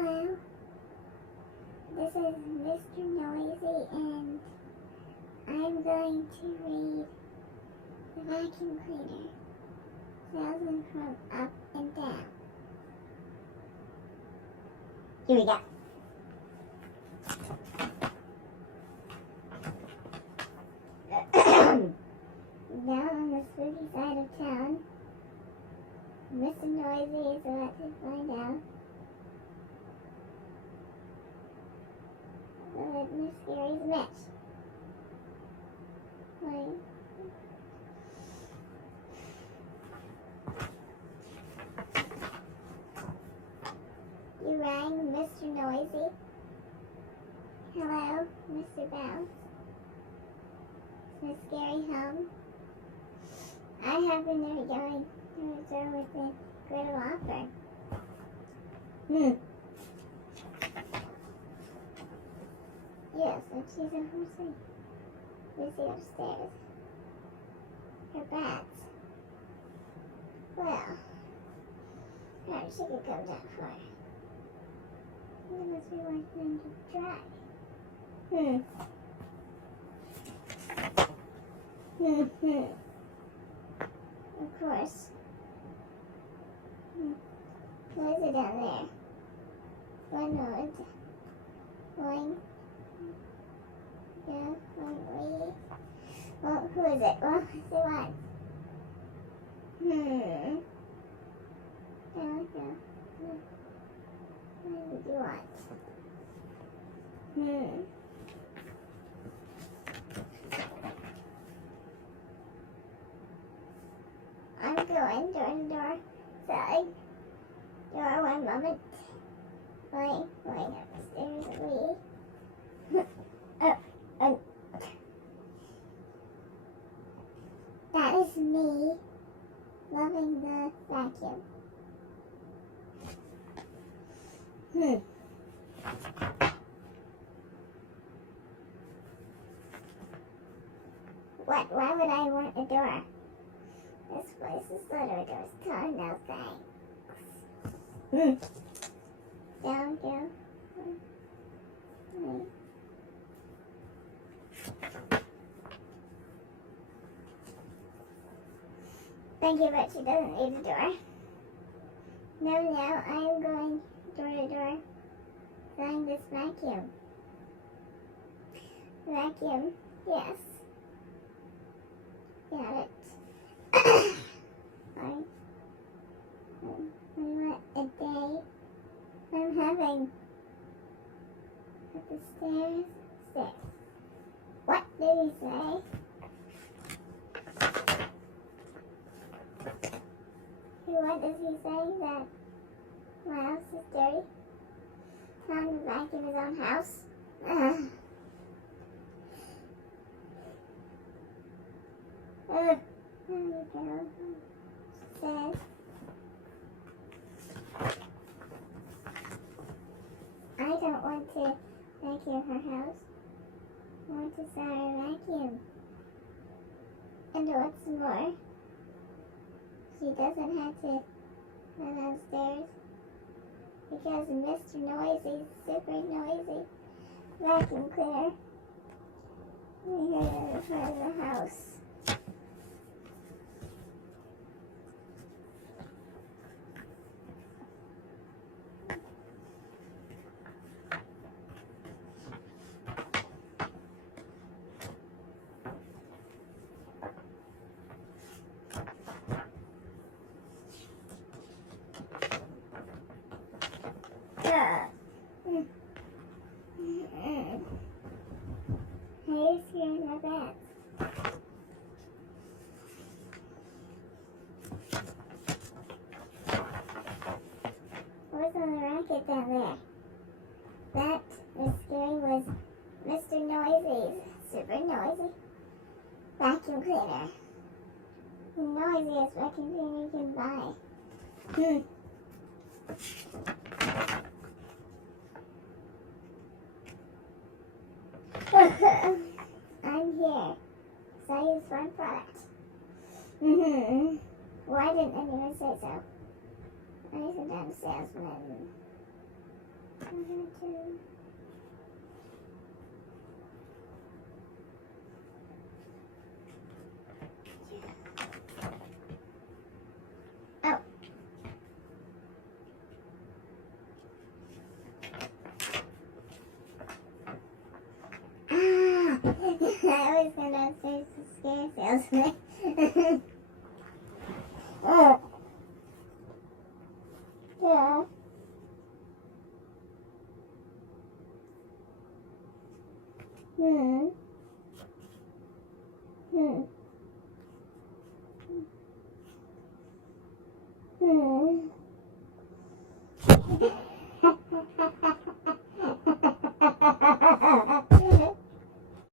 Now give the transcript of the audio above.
Hello, this is Mr. Noisy, and I'm going to read the vacuum cleaner salesman from Up and Down. Here we go. Down on the spooky side of town, Mr. Noisy is about to find out that Miss Scary's Mitch. Like, you rang Mr. Noisy. Hello, Mr. Bounce. Is Miss Scary home? I happen to be going to the store with a good offer. Yes, and she's a person busy upstairs. Her bats. Well, perhaps she could come down for her. It must be worth them to try. Of course. Who is it down there? One moment. Going. Yeah, one. Well, who is it? Well, say what? There we go. What would you want? I'm going door to door. Side. Door, one moment. Going upstairs. That is me loving the vacuum. Why would I want a door? This place is littered. There's time, no thanks. Down, down. Thank you, but she doesn't need a door. No, I'm going door to door selling this vacuum. Vacuum, yes. Got it. What a day I'm having. At the stairs. What did he say? What does he say? That my house is dirty? Time to vacuum his own house? There we go. Says. I don't want to vacuum her house. I want to sell her vacuum. And what's more, she doesn't have to run downstairs because Mr. Noisy, super noisy vacuum cleaner is here in the house. Hey, scaring my bats. What's on the racket down there? That was scary was Mr. Noisy's super noisy vacuum cleaner. The noisiest vacuum cleaner you can buy. I'm here. So I use one product. Why didn't anyone say so? I used a damn salesman. I'm going to... Oh. Ah! I was going to say scare salesman. Oh. Yeah. Hmm.